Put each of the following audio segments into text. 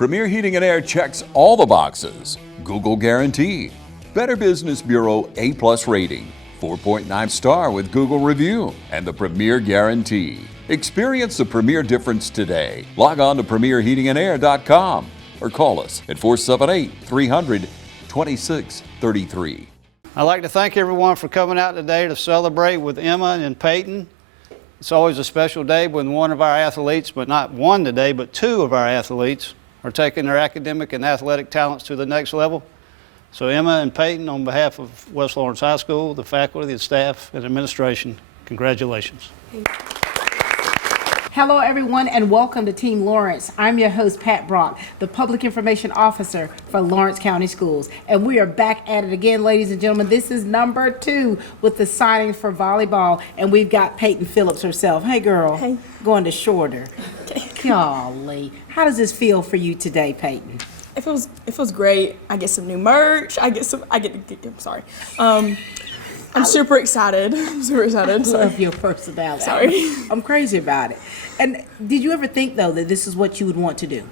Premier Heating and Air checks all the boxes. Google guarantee. Better Business Bureau A+ rating. 4.9 star with Google review. And the Premier guarantee. Experience the Premier difference today. Log on to premierheatingandair.com or call us at 478-300-2633. I'd like to thank everyone for coming out today to celebrate with Emma and Payton. It's always a special day when one of our athletes, but not one today, but two of our athletes are taking their academic and athletic talents to the next level. So Emma and Payton, on behalf of West Lawrence High School, the faculty, the staff, and administration, congratulations. Hello everyone and welcome to Team Lawrence. I'm your host Pat Brock, the Public Information Officer for Lawrence County Schools. And we are back at it again, ladies and gentlemen. This is number 2 with the signings for volleyball. And we've got Payton Phillips herself. Hey girl. Hey. Going to shorter. Okay. Golly. How does this feel for you today, Payton? It feels great. I get some new merch. I'm sorry. I'm super excited. I love your personality. Sorry. I'm crazy about it. And did you ever think, though, that this is what you would want to do?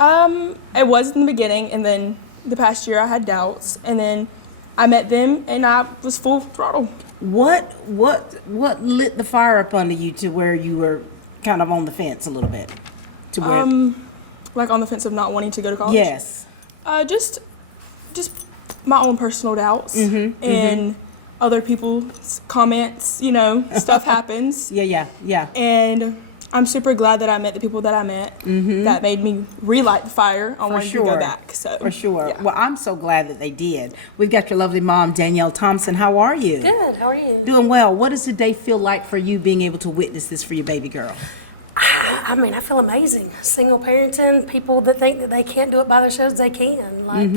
It was in the beginning, and then the past year I had doubts, and then I met them, and I was full throttle. What lit the fire up under you to where you were kind of on the fence a little bit? To where, like on the fence of not wanting to go to college? Yes. Just my own personal doubts and other people's comments, stuff happens. Yeah. And I'm super glad that I met the people that I met. That made me relight the fire on wanting to go back. So, for sure. Yeah. Well, I'm so glad that they did. We've got your lovely mom, Danielle Thompson. How are you? Good. How are you? Doing well. What does the day feel like for you being able to witness this for your baby girl? I mean, I feel amazing. Single parenting, people that think that they can't do it by themselves, they can. Like,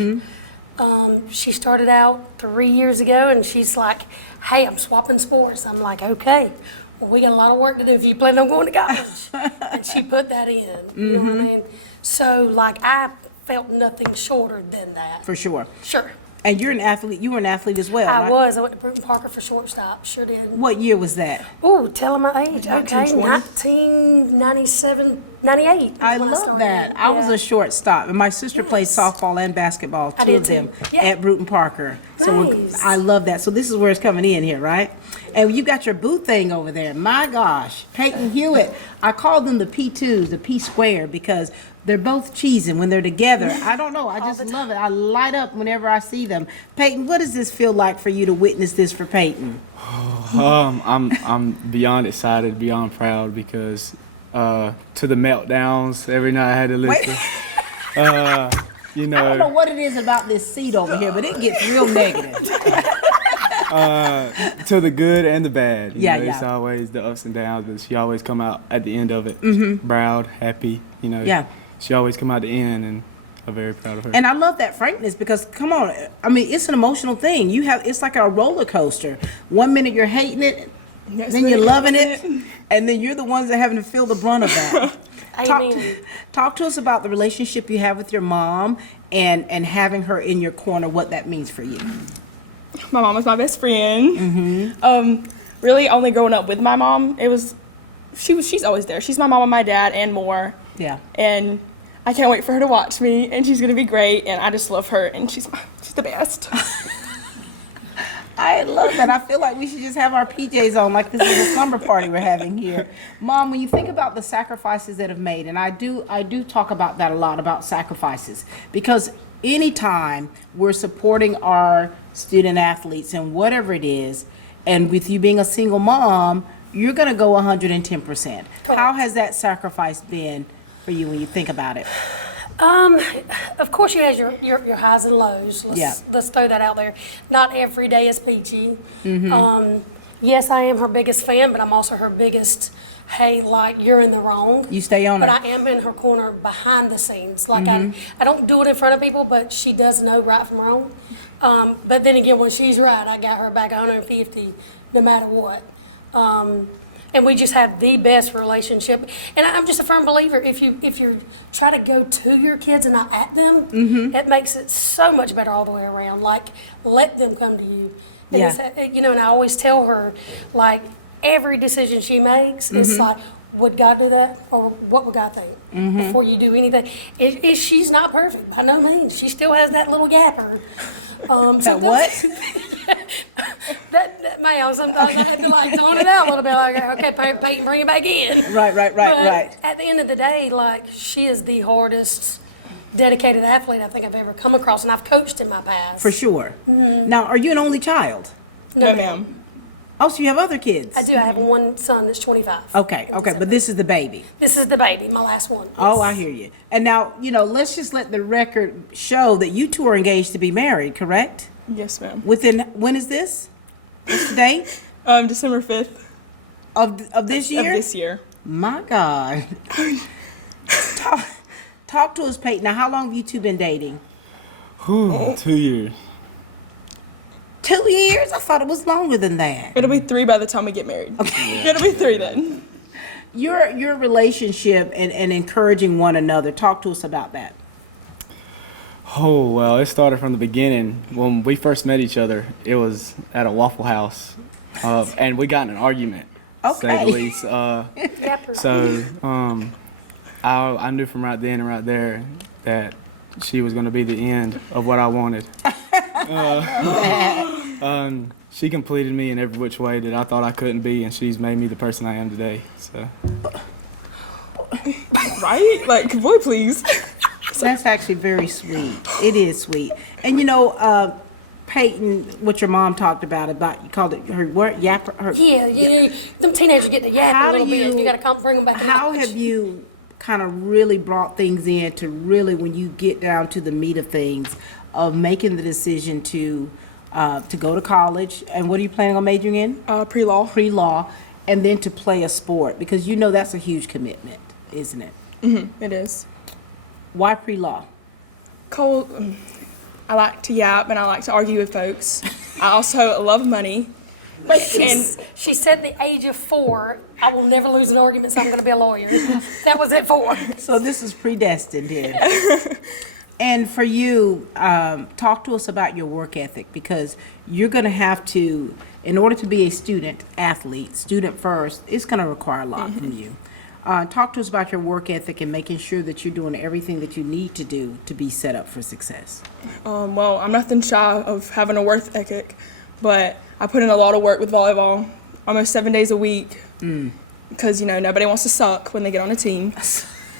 she started out 3 years ago, and she's like, hey, I'm swapping sports. I'm like, okay, well, we got a lot of work to do if you plan on going to college. And she put that in, you know what I mean? So, like, I felt nothing shorter than that. For sure. Sure. And you're an athlete. You were an athlete as well, I right? was. I went to Payton Parker for shortstop. Sure did. What year was that? Oh, telling my age. Okay, 1920. 1997, 98. I love that. I was a shortstop, and my sister played softball and basketball, two of them, at Payton Parker. So Nice. I love that. So this is where it's coming in here, right? And you got your boo thing over there. My gosh, Peyton Hewitt. I call them the P2s, the P squared, because they're both cheesing when they're together. I don't know. I just love it. I light up whenever I see them. Peyton, what does this feel like for you to witness this for Peyton? I'm beyond excited, beyond proud, because to the meltdowns every night I had to listen. I don't know what it is about this seat over here, but it gets real negative. To the good and the bad. Yeah. It's always the ups and downs, but she always come out at the end of it proud, happy. Yeah. She always come out the end, and I'm very proud of her. And I love that frankness because, come on, I mean, it's an emotional thing. It's like a roller coaster. 1 minute you're hating it, then you're loving it, and then you're the ones that are having to feel the brunt of that. Talk to us about the relationship you have with your mom and having her in your corner, what that means for you. My mom is my best friend. Really, only growing up with my mom, she's always there. She's my mom and my dad and more. Yeah. And I can't wait for her to watch me, and she's gonna be great. And I just love her, and she's the best. I love that. I feel like we should just have our PJs on like this is a slumber party we're having here. Mom, when you think about the sacrifices that have made, and I do talk about that a lot, about sacrifices, because anytime we're supporting our student athletes and whatever it is, and with you being a single mom, you're going to go 110%. How has that sacrifice been for you when you think about it? Of course, you have your highs and lows. Let's throw that out there. Not every day is peachy. Yes, I am her biggest fan, but I'm also her biggest, hey, like, you're in the wrong. You stay on her. But I am in her corner behind the scenes. Like, I don't do it in front of people, but she does know right from wrong. But then again, when she's right, I got her back 150 no matter what. And we just have the best relationship. And I'm just a firm believer, if you try to go to your kids and not at them, it makes it so much better all the way around. Like, let them come to you. And and I always tell her, like, every decision she makes, it's like, would God do that? Or what would God think before you do anything? She's not perfect, by no means. She still has that little gapper. That what? that ma'am, sometimes I have to like tone it out a little bit. Like, okay, Payton, bring it back in. Right. But at the end of the day, like, she is the hardest dedicated athlete I think I've ever come across, and I've coached in my past. For sure. Now, are you an only child? No, ma'am. Oh, so you have other kids? I do. I have one son that's 25. Okay, but this is the baby. This is the baby, my last one. Oh, I Yes. hear you. And now, let's just let the record show that you two are engaged to be married, correct? Yes, ma'am. When is this? What's the date? December 5th Of this year? of this year. My God. Talk to us, Payton. Now, how long have you two been dating? Whew, 2 years. 2 years? I thought it was longer than that. It'll be 3 by the time we get married. Okay. It'll be 3 then. Your relationship and encouraging one another. Talk to us about that. Oh, well, it started from the beginning. When we first met each other, it was at a Waffle House, and we got in an argument, to say Okay. the least. Yapper. So I knew from right then and right there that she was going to be the end of what I wanted. She completed me in every which way that I thought I couldn't be, and she's made me the person I am today. So. Right? Like, boy, please. That's actually very sweet. It is sweet. And Payton, what your mom talked about you called it her what? Yapper? Her, Yeah. Them teenagers get to yap How a do little bit. you- You got to come bring them back. How have you kind of really brought things in to really, when you get down to the meat of things, of making the decision to go to college? And what are you planning on majoring in? Pre-law. Pre-law, and then to play a sport, because that's a huge commitment, isn't it? It is. Why pre-law? Cole, I like to yap and I like to argue with folks. I also love money. And She said the age of 4, I will never lose an argument, so I'm going to be a lawyer. That was at 4. So this is predestined here. And for you, talk to us about your work ethic, because you're going to have to, in order to be a student athlete, student first, it's going to require a lot from you. Talk to us about your work ethic and making sure that you're doing everything that you need to do to be set up for success. well, I'm nothing shy of having a work ethic, but I put in a lot of work with volleyball, almost 7 days a week, because nobody wants to suck when they get on a team.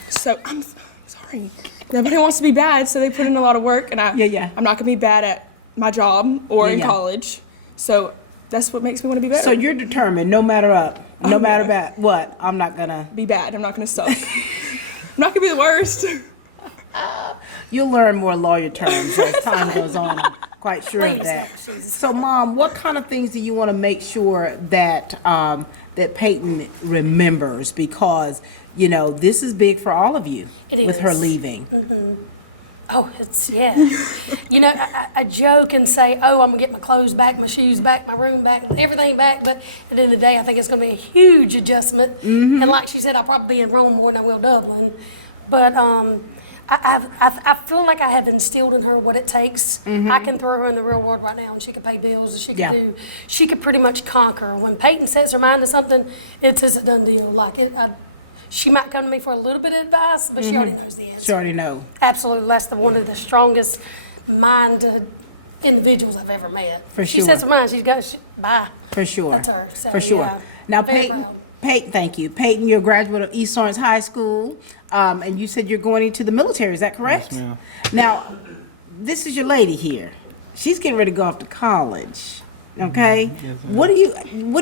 So I'm sorry, nobody wants to be bad, so they put in a lot of work, and I'm not gonna be bad at my job or in college. So that's what makes me want to be better. So you're determined, no matter what, I'm not gonna be bad. I'm not gonna suck. I'm not gonna be the worst. You'll learn more lawyer terms as time goes on. I'm quite sure of that. So, Mom, what kind of things do you want to make sure that that Payton remembers? Because this is big for all of you with her leaving. Oh, I joke and say, oh, I'm going to get my clothes back, my shoes back, my room back, everything back. But at the end of the day, I think it's going to be a huge adjustment. And like she said, I'll probably be in Rome more than I will Dublin. But I feel like I have instilled in her what it takes. I can throw her in the real world right now, and she can pay bills, and she could pretty much conquer. When Payton sets her mind to something, it's a done deal. She might come to me for a little bit of advice, but she already knows the answer. She already know. Absolutely. That's one of the strongest minded individuals I've ever met. For She sure. sets her mind, bye. For sure. That's her. So, For sure. yeah, Now, very Payton, proud. thank you. Payton, you're a graduate of East Lawrence High School, and you said you're going into the military. Is that correct? Yes, ma'am. Now, this is your lady here. She's getting ready to go off to college. Okay. Yes, What do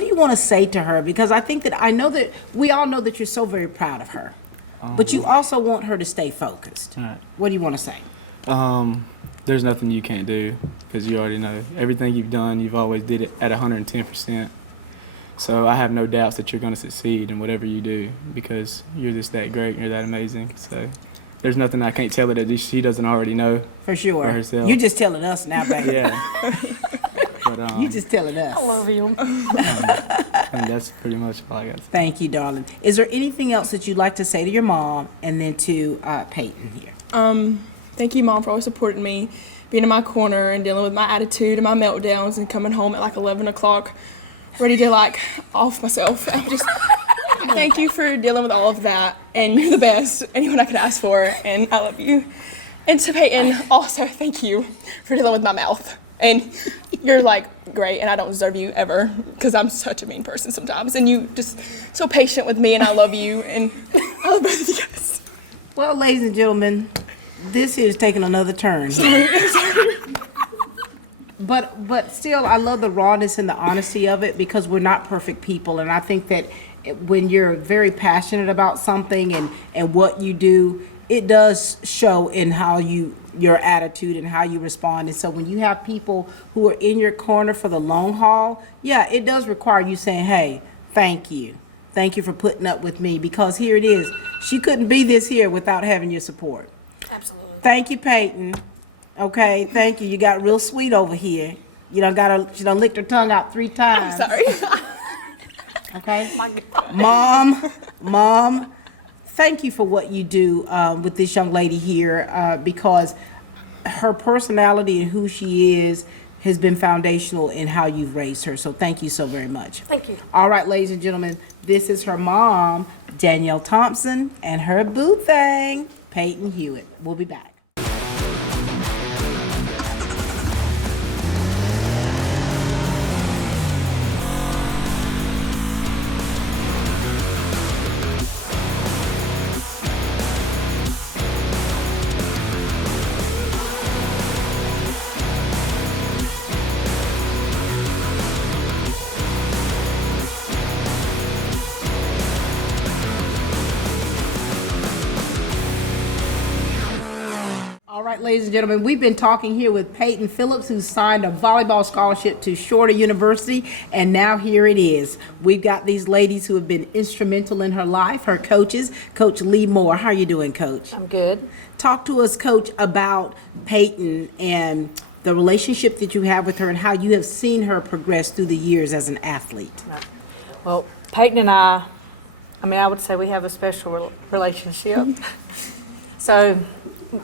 you want to say to her? Because I know that we all know that you're so very proud of her, but you also want her to stay focused. Right. What do you want to say? There's nothing you can't do, because you already know everything you've done. You've always did it at 110%. So I have no doubts that you're going to succeed in whatever you do, because you're just that great and you're that amazing. So there's nothing I can't tell her that she doesn't already know. For sure. For herself. You're just telling us now, baby. Yeah. But, You just telling us. I love you. and that's pretty much all I got to say. Thank you, darling. Is there anything else that you'd like to say to your mom and then to Payton here? Thank you, Mom, for always supporting me, being in my corner and dealing with my attitude and my meltdowns and coming home at 11 o'clock, ready to off myself. I'm just Thank you for dealing with all of that, and you're the best, anyone I could ask for, and I love you. And to Payton, also thank you for dealing with my mouth. And you're like great, and I don't deserve you ever, because I'm such a mean person sometimes, and you just so patient with me, and I love you, and I love both of you guys. Well, ladies and gentlemen, this here is taking another turn. But still, I love the rawness and the honesty of it, because we're not perfect people, and I think that when you're very passionate about something and what you do, it does show in how your attitude and how you respond. And so when you have people who are in your corner for the long haul, yeah, it does require you saying, hey, thank you. Thank you for putting up with me, because here it is. She couldn't be this here without having your support. Absolutely. Thank you, Payton. Okay, thank you. You got real sweet over here. She done licked her tongue out 3 times. Sorry. Okay? Mom, thank you for what you do with this young lady here, because her personality and who she is has been foundational in how you've raised her. So thank you so very much. Thank you. All right, ladies and gentlemen, this is her mom, Danielle Thompson, and her boo thing, Payton Hewitt. We'll be back. All right, ladies and gentlemen, we've been talking here with Payton Phillips, who signed a volleyball scholarship to Shorter University, and now here it is. We've got these ladies who have been instrumental in her life, her coaches. Coach Lee Moore, how are you doing, Coach? I'm good. Talk to us, Coach, about Payton and the relationship that you have with her and how you have seen her progress through the years as an athlete. Well, Payton and I would say we have a special relationship. So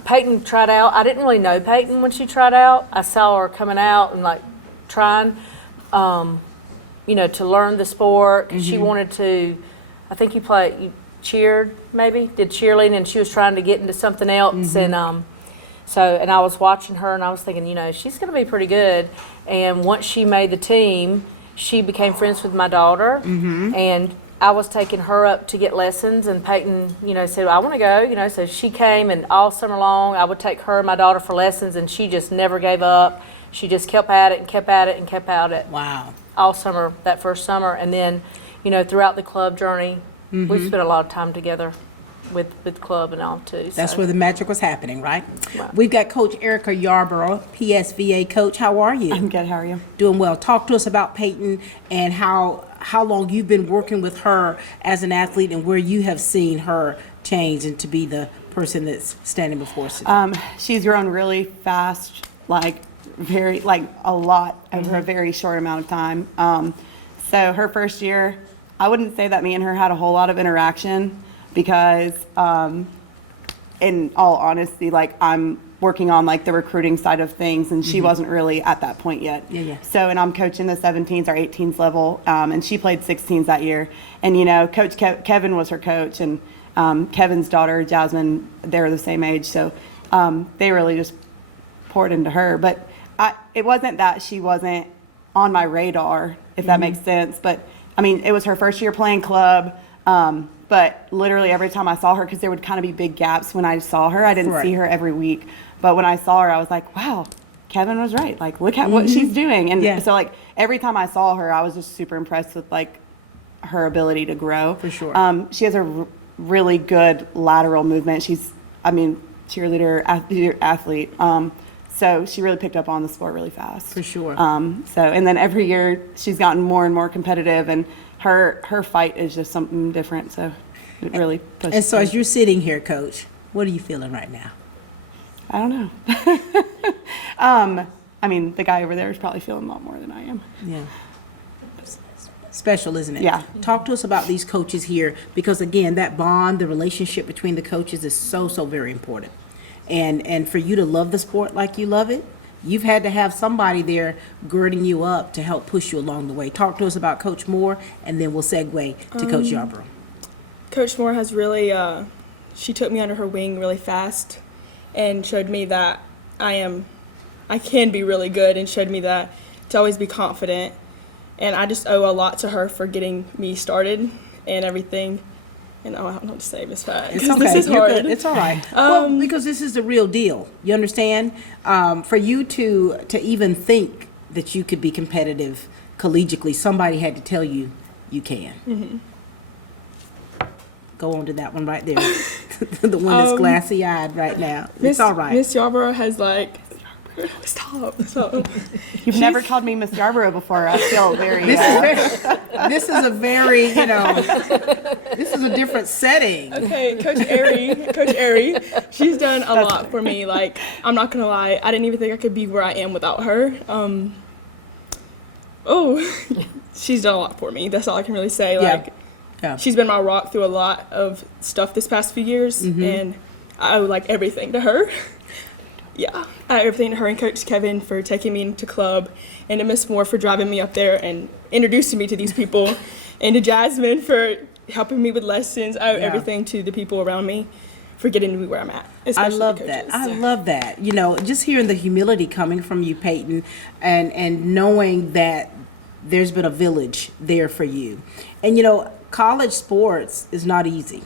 Payton tried out. I didn't really know Payton when she tried out. I saw her coming out and trying, to learn the sport. Mm-hmm. She wanted to, I think you cheered maybe, did cheerleading, and she was trying to get into something else. Mm-hmm. And I was watching her and I was thinking, she's going to be pretty good. And once she made the team, she became friends with my daughter. Mm-hmm. And I was taking her up to get lessons, and Payton, said, I want to go, so she came, and all summer long I would take her and my daughter for lessons, and she just never gave up. She just kept at it and kept at it and kept at it. Wow. All summer, that first summer. And then, throughout the club journey, mm-hmm. we spent a lot of time together with club and all too. That's where the magic was happening, right? We've got Coach Erica Yarborough, PSVA coach. How are you? I'm good. How are you? Doing well. Talk to us about Payton and how long you've been working with her as an athlete and where you have seen her change and to be the person that's standing before us today. She's grown really fast, a lot over a very short amount of time. So her first year, I wouldn't say that me and her had a whole lot of interaction, because in all honesty, I'm working on the recruiting side of things, and she wasn't really at that point yet. Yeah. So, and I'm coaching the 17s or 18s level, and she played 16s that year. And Coach Kevin was her coach, and Kevin's daughter Jasmine, they're the same age, so they really just poured into her. But it wasn't that she wasn't on my radar, if that makes sense. But it was her first year playing club. But literally every time I saw her, because there would kind of be big gaps when I saw her, I didn't see her every week. But when I saw her, I was like, wow, Kevin was right. Look at what she's doing. And so every time I saw her, I was just super impressed with her ability to grow. For sure. She has a really good lateral movement. She's, cheerleader, athlete. So she really picked up on the sport really fast. For sure. And then every year she's gotten more and more competitive, and her fight is just something different. So it really pushes. And so as you're sitting here, Coach, what are you feeling right now? I don't know. The guy over there is probably feeling a lot more than I am. Yeah. Special, isn't it? Yeah. Talk to us about these coaches here, because again, that bond, the relationship between the coaches is so very important. And for you to love the sport like you love it, you've had to have somebody there girding you up to help push you along the way. Talk to us about Coach Moore, and then we'll segue to Coach Yarborough. Coach Moore has really, she took me under her wing really fast and showed me that I can be really good, and showed me that to always be confident. And I just owe a lot to her for getting me started and everything. And I don't know what to say, Miss Pat, It's because okay. this is You're hard. good. It's all right. Well, because this is the real deal. You understand? For you to even think that you could be competitive collegiately, somebody had to tell you you can. Mm-hmm. Go on to that one right there. The one that's glassy-eyed right now. It's all right. Miss Yarborough has stop. So You've never called me Miss Yarborough before. I feel very. This is a very, this is a different setting. okay, Coach Airy, she's done a lot for me. Like, I'm not gonna lie, I didn't even think I could be where I am without her. She's done a lot for me. That's all I can really say. Like, Yeah. she's been my rock through a lot of stuff this past few years, and I owe everything to her. Yeah, I owe everything to her and Coach Kevin for taking me into club, and to Miss Moore for driving me up there and introducing me to these people, and to Jasmine for helping me with lessons. I owe everything to the people around me for getting me where I'm at. I especially love the that. coaches. I love that. Just hearing the humility coming from you, Payton, and knowing that there's been a village there for you. And college sports is not easy.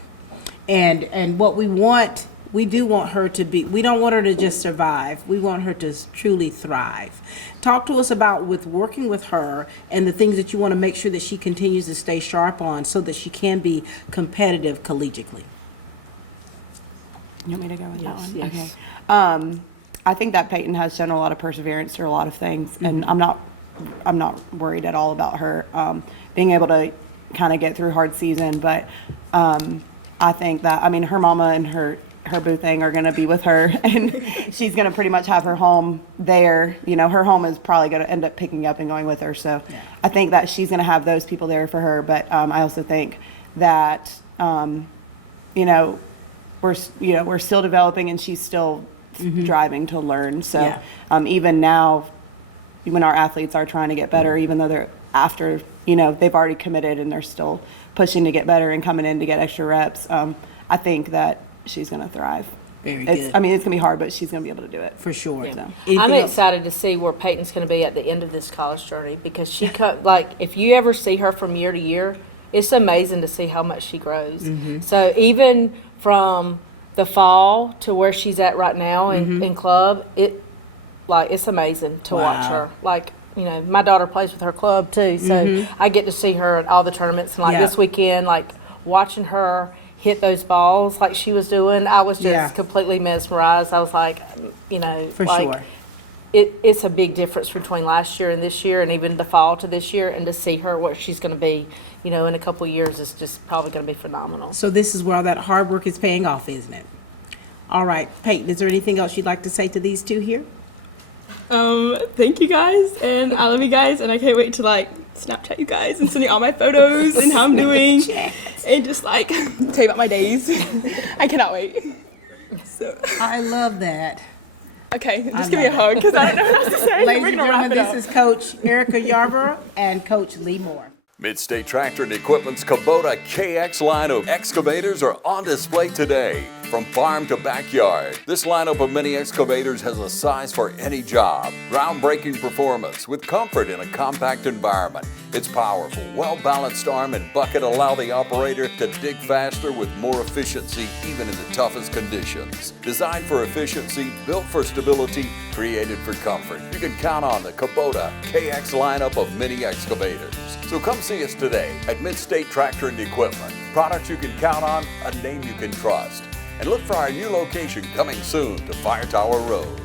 And what we do want her to be, we don't want her to just survive. We want her to truly thrive. Talk to us about working with her and the things that you want to make sure that she continues to stay sharp on so that she can be competitive collegiately. You want me to go with that one? Yes. Okay. I think that Payton has shown a lot of perseverance through a lot of things, and I'm not worried at all about her being able to kind of get through hard season. But I think that her mama and her boo thing are going to be with her, and she's going to pretty much have her home there. Her home is probably going to end up picking up and going with her. So I think that she's going to have those people there for her. But I also think that we're still developing, and she's still driving to learn. So even now, when our athletes are trying to get better, even though they're after, they've already committed and they're still pushing to get better and coming in to get extra reps, I think that she's going to thrive. Very good. It's going to be hard, but she's going to be able to do it. For sure. So. I'm Anything else? excited to see where Peyton's going to be at the end of this college journey, because if you ever see her from year to year, it's amazing to see how much she grows. So even from the fall to where she's at right now in club, it's amazing to watch her. My daughter plays with her club too, so I get to see her at all the tournaments. And this weekend, watching her hit those balls like she was doing, I was just completely mesmerized. I was For sure. It's a big difference between last year and this year, and even the fall to this year, and to see her where she's going to be, in a couple of years is just probably going to be phenomenal. So this is where all that hard work is paying off, isn't it? All right, Peyton, is there anything else you'd like to say to these two here? Thank you guys, and I love you guys, and I can't wait to Snapchat you guys and send you all my photos and how I'm doing, and just tell you about my days. I cannot wait. So I love that. okay, just give me a hug because I don't know what else to say. Ladies We're and gonna wrap gentlemen, it up. this is Coach Erica Yarborough and Coach Lee Moore. Midstate Tractor and Equipment's Kubota KX line of excavators are on display today. From farm to backyard, this lineup of mini excavators has a size for any job. Groundbreaking performance with comfort in a compact environment. Its powerful, well-balanced arm and bucket allow the operator to dig faster with more efficiency even in the toughest conditions. Designed for efficiency, built for stability, created for comfort. You can count on the Kubota KX lineup of mini excavators. So come see us today at Midstate Tractor and Equipment. Products you can count on, a name you can trust. And look for our new location coming soon to Fire Tower Road.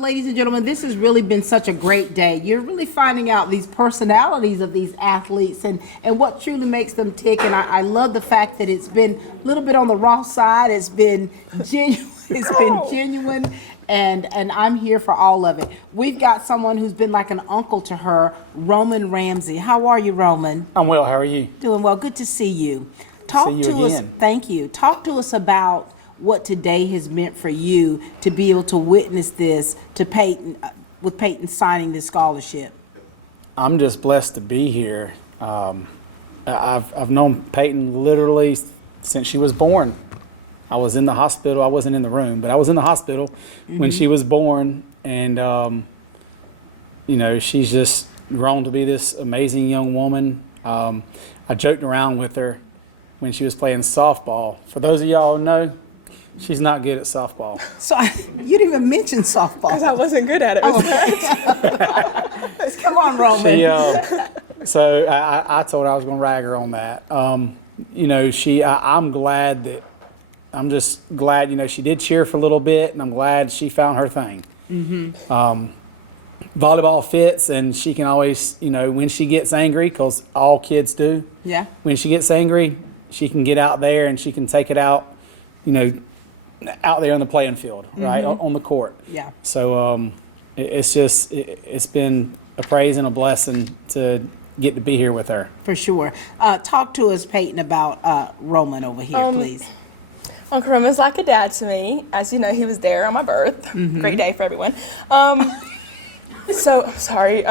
Ladies and gentlemen, this has really been such a great day. You're really finding out these personalities of these athletes and what truly makes them tick. And I love the fact that it's been a little bit on the raw side. It's been genuine. It's been genuine. And I'm here for all of it. We've got someone who's been like an uncle to her, Roman Ramsey. How are you, Roman? I'm well. How are you? Doing well. Good to see you. See you again. Thank you. Talk to us about what today has meant for you to be able to witness this to Payton, with Payton signing this scholarship. I'm just blessed to be here. I've known Payton literally since she was born. I was in the hospital. I wasn't in the room, but I was in the hospital when she was born. And, you know, she's just grown to be this amazing young woman. I joked around with her when she was playing softball. For those of y'all who know, she's not good at softball. So you didn't even mention softball. Because I wasn't good at it. Come on, Roman. So I told her I was going to rag her on that. You know, I'm just glad, you know, she did cheer for a little bit, and I'm glad she found her thing. Volleyball fits, and she can always, you know, when she gets angry, because all kids do. Yeah. When she gets angry, she can get out there and she can take it out, you know, out there on the playing field, right, on the court. Yeah. So it's been a praise and a blessing to get to be here with her. For sure. Talk to us, Payton, about Roman over here, please. Uncle Roman's like a dad to me. As you know, he was there on my birth. Great day for everyone. So, sorry.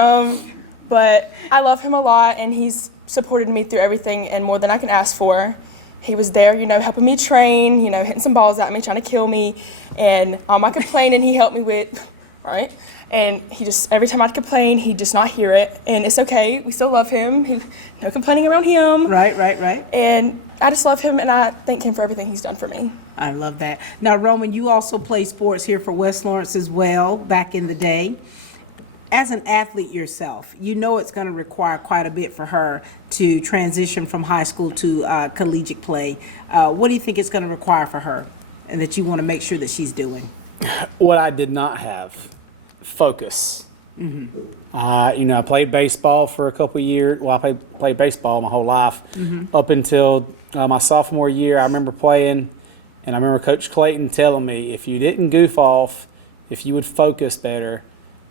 But I love him a lot, and he's supported me through everything and more than I can ask for. He was there, you know, helping me train, you know, hitting some balls at me, trying to kill me. And all my complaining he helped me with, right? And he just, every time I'd complain, he'd just not hear it. And it's okay. We still love him. No complaining around him. Right. And I just love him, and I thank him for everything he's done for me. I love that. Now, Roman, you also play sports here for West Lawrence as well back in the day. As an athlete yourself, you know it's going to require quite a bit for her to transition from high school to collegiate play. What do you think it's going to require for her and that you want to make sure that she's doing? What I did not have, focus. You know, I played baseball for a couple of years. Well, I played baseball my whole life up until my sophomore year. I remember playing, and I remember Coach Clayton telling me, if you didn't goof off, if you would focus better,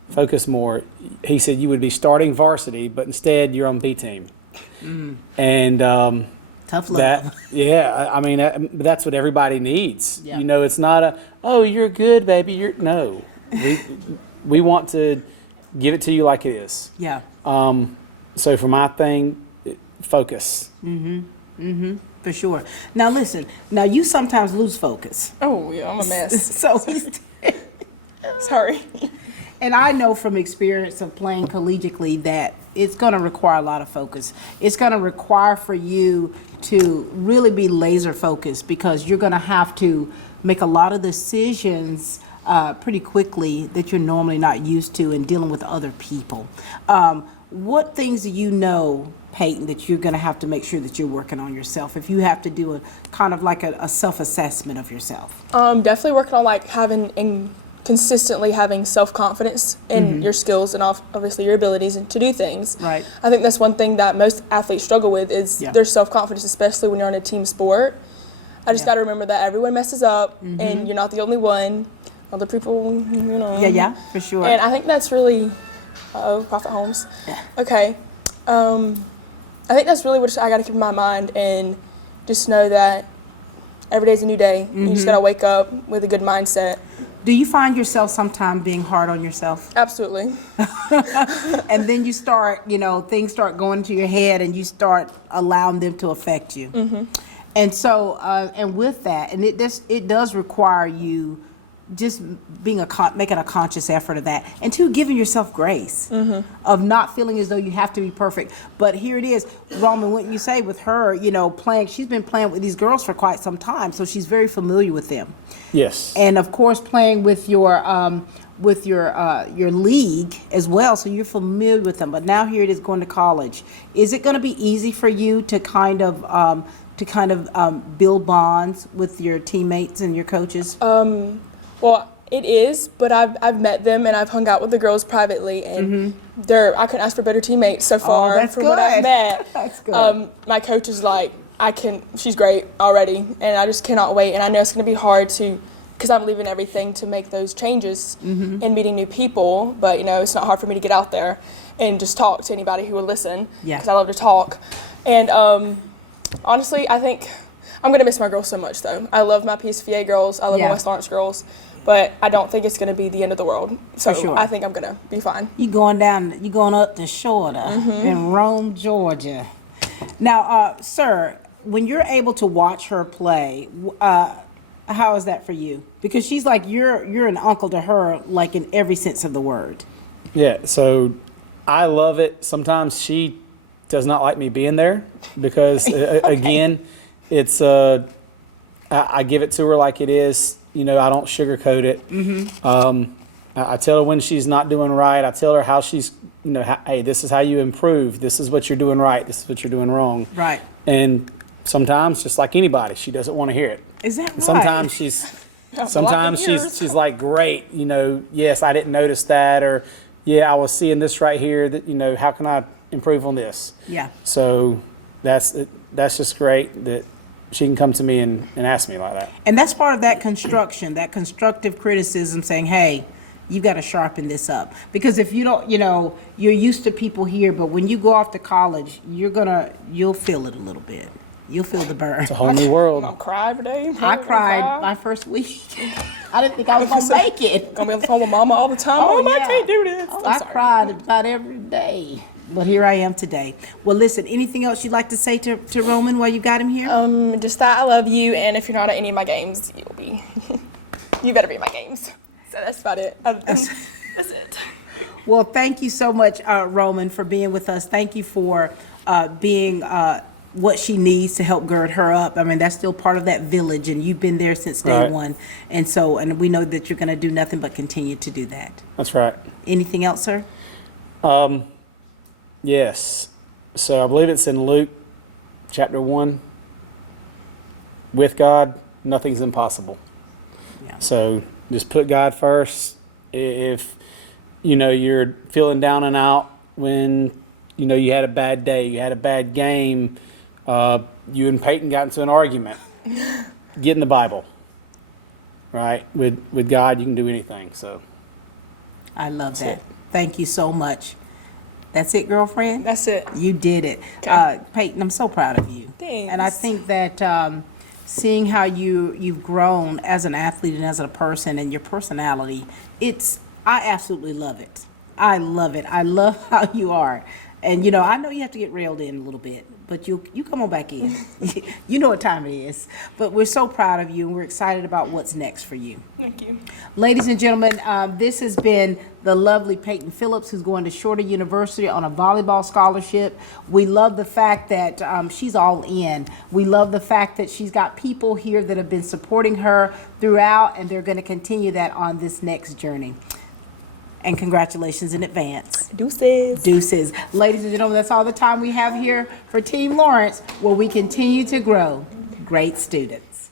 focus more, he said you would be starting varsity, but instead you're on B team. And Tough love. I mean, that's what everybody needs. Yeah. You know, it's not oh, you're good, baby. No, we want to give it to you like it is. Yeah. So for my thing, focus. For sure. Now listen. Now you sometimes lose focus. Oh, yeah, I'm a mess. So Sorry. And I know from experience of playing collegiately that it's going to require a lot of focus. It's going to require for you to really be laser focused because you're going to have to make a lot of decisions pretty quickly that you're normally not used to in dealing with other people. What things do you know, Payton, that you're going to have to make sure that you're working on yourself if you have to do a kind of like a self-assessment of yourself? Definitely working on like consistently having self-confidence in your skills and obviously your abilities and to do things. Right. I think that's one thing that most athletes struggle with is their self-confidence, especially when you're on a team sport. I just got to remember that everyone messes up and you're not the only one. Other people, you know. Yeah, for sure. And I think that's really, Prophet Holmes. Yeah. Okay. I think that's really what I got to keep in my mind and just know that every day's a new day. You just got to wake up with a good mindset. Do you find yourself sometimes being hard on yourself? Absolutely. And then you start, you know, things start going to your head and you start allowing them to affect you. And so, and with that, and it does require you just making a conscious effort of that, and two, giving yourself grace of not feeling as though you have to be perfect. But here it is, Roman, wouldn't you say with her, you know, she's been playing with these girls for quite some time, so she's very familiar with them. Yes. And of course, playing with your league as well, so you're familiar with them. But now here it is going to college. Is it going to be easy for you to kind of build bonds with your teammates and your coaches? Well, it is, but I've met them and I've hung out with the girls privately, and I couldn't ask for better teammates so far that's from good. what I've met. That's good. My coach is like, she's great already, and I just cannot wait. And I know it's going to be hard because I'm leaving everything to make those changes and meeting new people. But, you know, it's not hard for me to get out there and just talk to anybody who will listen because I love to talk. And honestly, I think I'm going to miss my girls so much, though. I love my PSVA girls. I love my West Lawrence girls. But I don't think it's going to be the end of the world. So sure. I think I'm going to be fine. You going up to Shorter in Rome, Georgia. Now, sir, when you're able to watch her play, how is that for you? Because she's like you're an uncle to her, like in every sense of the word. Yeah, so I love it. Sometimes she does not like me being there because, again, it's I give it to her like it is. You know, I don't sugarcoat it. Mm-hmm. I tell her when she's not doing right. I tell her how she's, you know, hey, this is how you improve. This is what you're doing right. This is what you're doing wrong. Right. And sometimes, just like anybody, she doesn't want to hear it. Is that right? Sometimes she's like, great, you know, yes, I didn't notice that, or yeah, I was seeing this right here. That, you know, how can I improve on this? Yeah. So that's just great that she can come to me and ask me like that. And that's part of that construction, that constructive criticism, saying, hey, you got to sharpen this up. Because if you don't, you know, you're used to people here, but when you go off to college, you'll feel it a little bit. You'll feel the burn. It's a whole new world. I'll cry every day. I cried my first week. I didn't think I was going to make it. Gonna be on the phone with mama all the time. Oh, Mama, yeah. I can't do this. Oh, I'm I sorry. cried about every day. But here I am today. Well, listen, anything else you'd like to say to Roman while you got him here? Just that I love you, and if you're not at any of my games, you better be at my games. So that's about it. That's it. Well, thank you so much, Roman, for being with us. Thank you for being what she needs to help gird her up. I mean, that's still part of that village, and you've been there since day Right. one. And we know that you're going to do nothing but continue to do that. That's right. Anything else, sir? Yes. So I believe it's in Luke chapter 1. With God, nothing's impossible. Yeah. So just put God first. If, you know, you're feeling down and out when, you know, you had a bad day, you had a bad game, you and Payton got into an argument, get in the Bible, right? With God, you can do anything. So I love That's that. it. Thank you so much. That's it, girlfriend? That's it. You did it. Okay. Payton, I'm so proud of you. Thanks. And I think that seeing how you've grown as an athlete and as a person and your personality, I absolutely love it. I love it. I love how you are. And, you know, I know you have to get railed in a little bit, but you come on back in. You know what time it is. But we're so proud of you, and we're excited about what's next for you. Thank you. Ladies and gentlemen, this has been the lovely Payton Phillips, who's going to Shorter University on a volleyball scholarship. We love the fact that she's all in. We love the fact that she's got people here that have been supporting her throughout, and they're going to continue that on this next journey. And congratulations in advance. Deuces. Deuces. Ladies and gentlemen, that's all the time we have here for Team Lawrence, where we continue to grow great students.